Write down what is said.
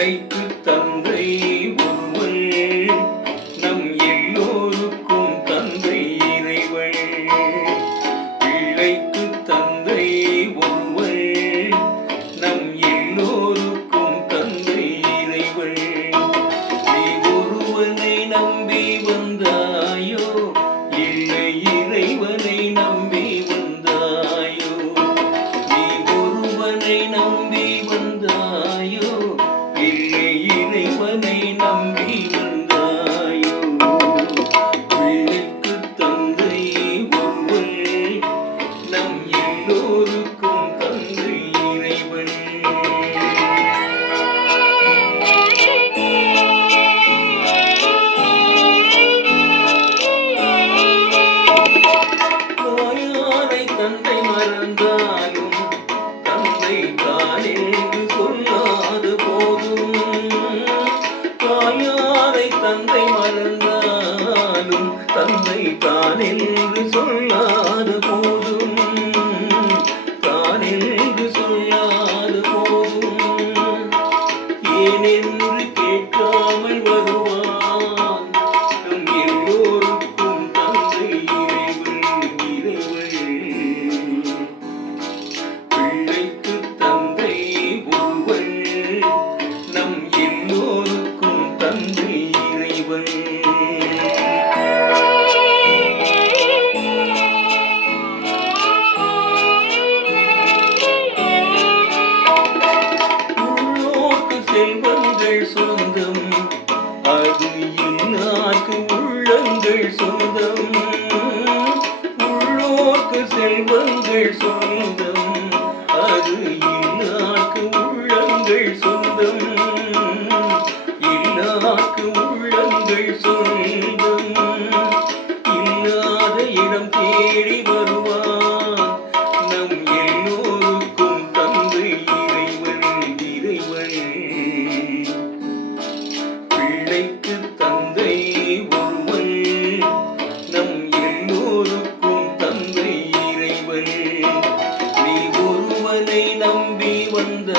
பிள்ளைக்கு தந்தை தந்தை சொந்தம். உள்ளோர்க்கு செல்வங்கள் சொந்தம். அது இன்னாக்கு உள்ளங்கள் சொந்தம். இன்னாக்கு உள்ளங்கள் சொந்தம். ಬಂದ